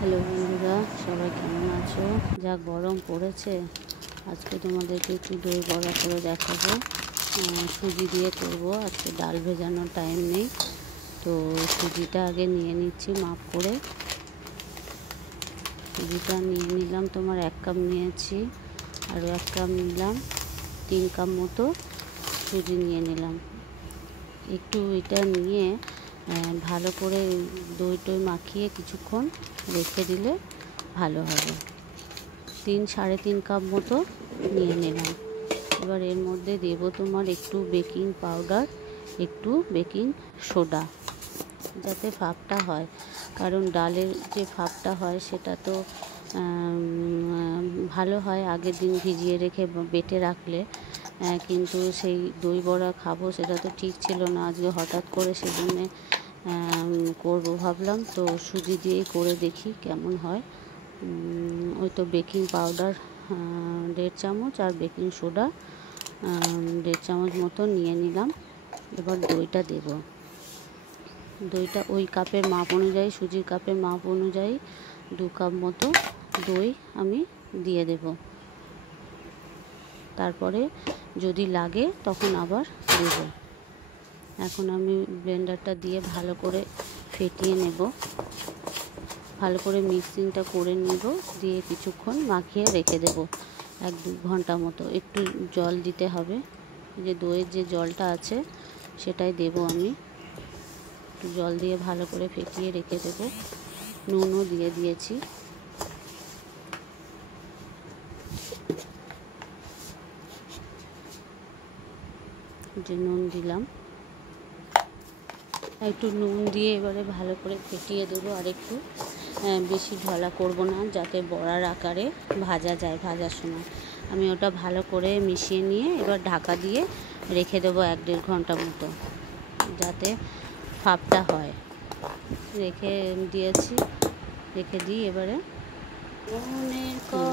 Hello বন্ধুরা, সবাই কেমন আছো? যা গরম পড়েছে, আজকে তোমাদেরকে একটু দই বড়া করে দেখাবো। সুজি দিয়ে করব। আজকে ডাল ভেজানোর টাইম নেই, তো সুজিটা আগে নিয়ে নিচ্ছি মাপ করে। সুজিটা নিয়ে নিলাম, তোমার 1 কাপ নিয়েছি, আরও 1 কাপ নিলাম, 3 কাপ মতো সুজি নিয়ে নিলাম। একটু এটা নিয়ে ভালো করে দই মাখিয়ে কিছুক্ষণ রেখে দিলে ভালো হবে। 3-3.5 কাপ মতো নিয়ে নিলাম। এবার এর মধ্যে দেবো তোমার একটু বেকিং পাউডার, একটু বেকিং সোডা, যাতে ভাপটা হয়। কারণ ডালের যে ভাপটা হয় সেটা তো ভালো হয় আগের দিন ভিজিয়ে রেখে বেটে রাখলে, কিন্তু সেই দই বড়া খাবো সেটা তো ঠিক ছিল না। আজকে হঠাৎ করে সেজন্যে করবো ভাবলাম, তো সুজি দিয়েই করে দেখি কেমন হয়। ওই তো বেকিং পাউডার 1.5 চামচ আর বেকিং সোডা 1.5 চামচ মতো নিয়ে নিলাম। এবার দইটা দেব। দইটা ওই কাপের মাপ অনুযায়ী, সুজির কাপের মাপ অনুযায়ী 2 কাপ মতো দই আমি দিয়ে দেব। তারপরে যদি লাগে তখন আবার দেব। এখন আমি ব্লেন্ডারটা দিয়ে ভালো করে ফেটিয়ে নেব, ভালো করে মিক্সিংটা করে নেব, দিয়ে কিছুক্ষণ মাখিয়ে রেখে দেব 1-2 ঘন্টা মতো। একটু জল দিতে হবে, যে দইয়ের যে জলটা আছে সেটাই দেব আমি। একটু জল দিয়ে ভালো করে ফেটিয়ে রেখে দেব। নুনও দিয়ে দিয়েছি। যে নুন দিলাম, একটু নুন দিয়ে এবারে ভালো করে ফেটিয়ে দেবো। আর একটু বেশি ঢলা করব না, যাতে বড়ার আকারে ভাজা যায়। ভাজার সময় আমি ওটা ভালো করে মিশিয়ে নিয়ে এবার ঢাকা দিয়ে রেখে দেবো 1-1.5 ঘন্টা মতো, যাতে ভাপটা হয়। রেখে দিয়েছি, রেখে দিই। এবারে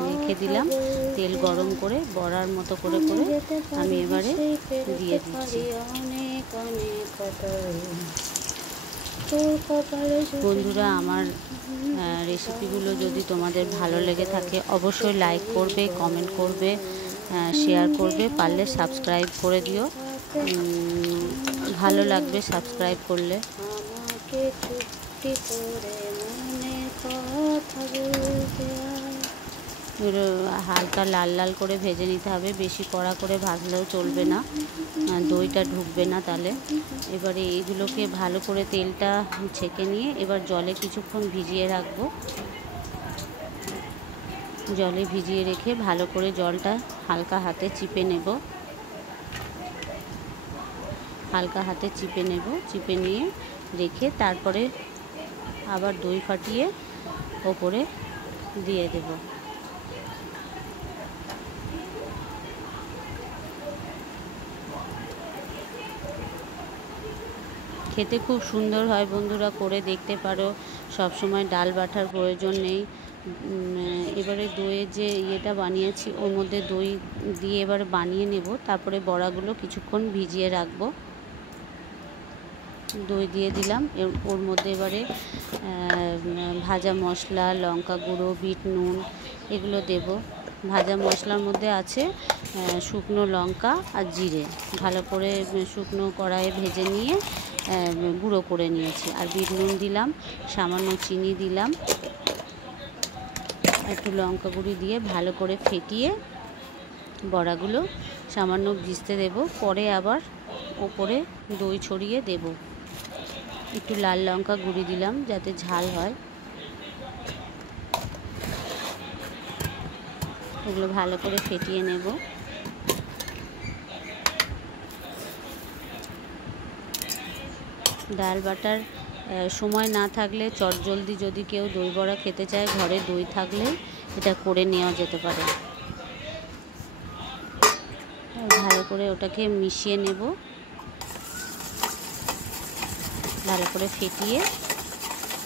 রেখে দিলাম, তেল গরম করে বড়ার মতো করে করে আমি এবারে দিয়ে দিচ্ছি। বন্ধুরা, আমার রেসিপিগুলো যদি তোমাদের ভালো লেগে থাকে অবশ্যই লাইক করবে, কমেন্ট করবে, শেয়ার করবে, পারলে সাবস্ক্রাইব করে দিও। ভালো লাগবে সাবস্ক্রাইব করলে। হালকা লাল লাল করে ভেজে নিতে হবে, বেশি কড়া করে ভাজলেও চলবে না, দইটা ঢুকবে না তাহলে। এবারে এইগুলোকে ভালো করে তেলটা ছেঁকে নিয়ে এবার জলে কিছুক্ষণ ভিজিয়ে রাখবো। জলে ভিজিয়ে রেখে ভালো করে জলটা হালকা হাতে চিপে নেব, হালকা হাতে চিপে নেব। চিপে নিয়ে রেখে তারপরে আবার দই ফাটিয়ে ওপরে দিয়ে দেব। খেতে খুব সুন্দর হয় বন্ধুরা, করে দেখতে পারো। সব সময় ডাল বাটার প্রয়োজন নেই। এবারে দইয়ের যে ইয়েটা বানিয়েছি ওর মধ্যে দই দিয়ে এবার বানিয়ে নেব। তারপরে বড়াগুলো কিছুক্ষণ ভিজিয়ে রাখবো। দই দিয়ে দিলাম, ওর মধ্যে এবারে ভাজা মশলা, লঙ্কা গুঁড়ো, বিট নুন এগুলো দেব। ভাজা মশলার মধ্যে আছে শুকনো লঙ্কা আর জিরে, ভালো করে শুকনো কড়াইয়ে ভেজে নিয়ে গুঁড়ো করে নিয়েছি। আর বিট নুন দিলাম, সামান্য চিনি দিলাম, একটু লঙ্কা গুঁড়ি দিয়ে ভালো করে ফেটিয়ে বড়াগুলো সামান্য ভিজতে দেব। পরে আবার ওপরে দই ছড়িয়ে দেব। একটু লাল লঙ্কা গুঁড়ি দিলাম যাতে ঝাল হয়। ওগুলো ভালো করে ফেটিয়ে নেব। ডাল বাটার সময় না থাকলে চটজলদি যদি কেউ দই বড়া খেতে চায়, ঘরে দই থাকলে এটা করে নেওয়া যেতে পারে। ভালো করে ওটাকে মিশিয়ে নেব, ভালো করে ফেটিয়ে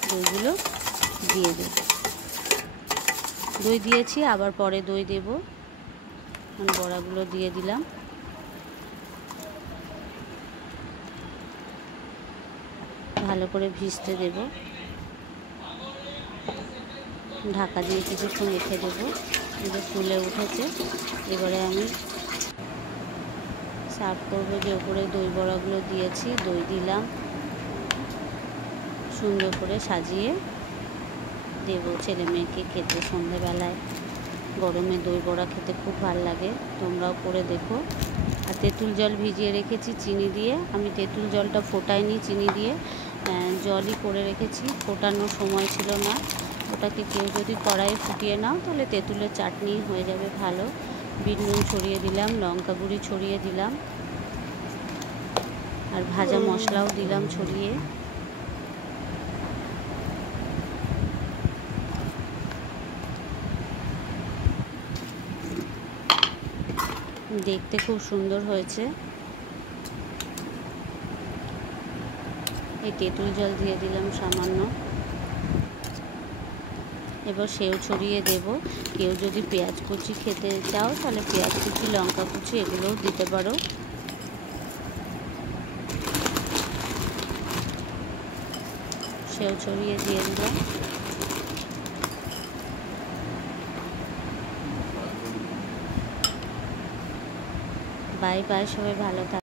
দইগুলো দিয়ে দেব। দই দিয়েছি, আবার পরে দই দেব। বড়াগুলো দিয়ে দিলাম, ভালো করে ভিজতে দেব। ঢাকা দিয়ে কিছুক্ষণ রেখে দেবো। এটা ফুলে উঠেছে। এবারে আমি সার্ভ করবো। যে উপরে দই বড়াগুলো দিয়েছি, দই দিলাম, সুন্দর করে সাজিয়ে দেবো ছেলে মেয়েকে খেতে সন্ধেবেলায়। গরমে দই বড়া খেতে খুব ভালো লাগে, তোমরাও করে দেখো। আর তেঁতুল জল ভিজিয়ে রেখেছি চিনি দিয়ে। আমি তেঁতুল জলটা ফোটাইনি, চিনি দিয়ে জলই করে রেখেছি, ফোটানোর সময় ছিল না। ওটাকে কেউ যদি কড়াইয়ে ফুটিয়ে নাও তাহলে তেঁতুলের চাটনি হয়ে যাবে ভালো। বিট নুন ছড়িয়ে দিলাম, লঙ্কা গুঁড়ি ছড়িয়ে দিলাম, আর ভাজা মশলাও দিলাম ছড়িয়ে। দেখতে খুব সুন্দর হয়েছে। এই তেঁতুল জল দিয়ে দিলাম সামান্য। এবার সেও ছড়িয়ে দেব। কেউ যদি পেঁয়াজ কুচি খেতে চাও তাহলে পেঁয়াজ কুচি, লঙ্কা কুচি এগুলোও দিতে পারো। সেও ছড়িয়ে দিয়ে দিলাম। বাই বাই, সবাই ভালো থাকো।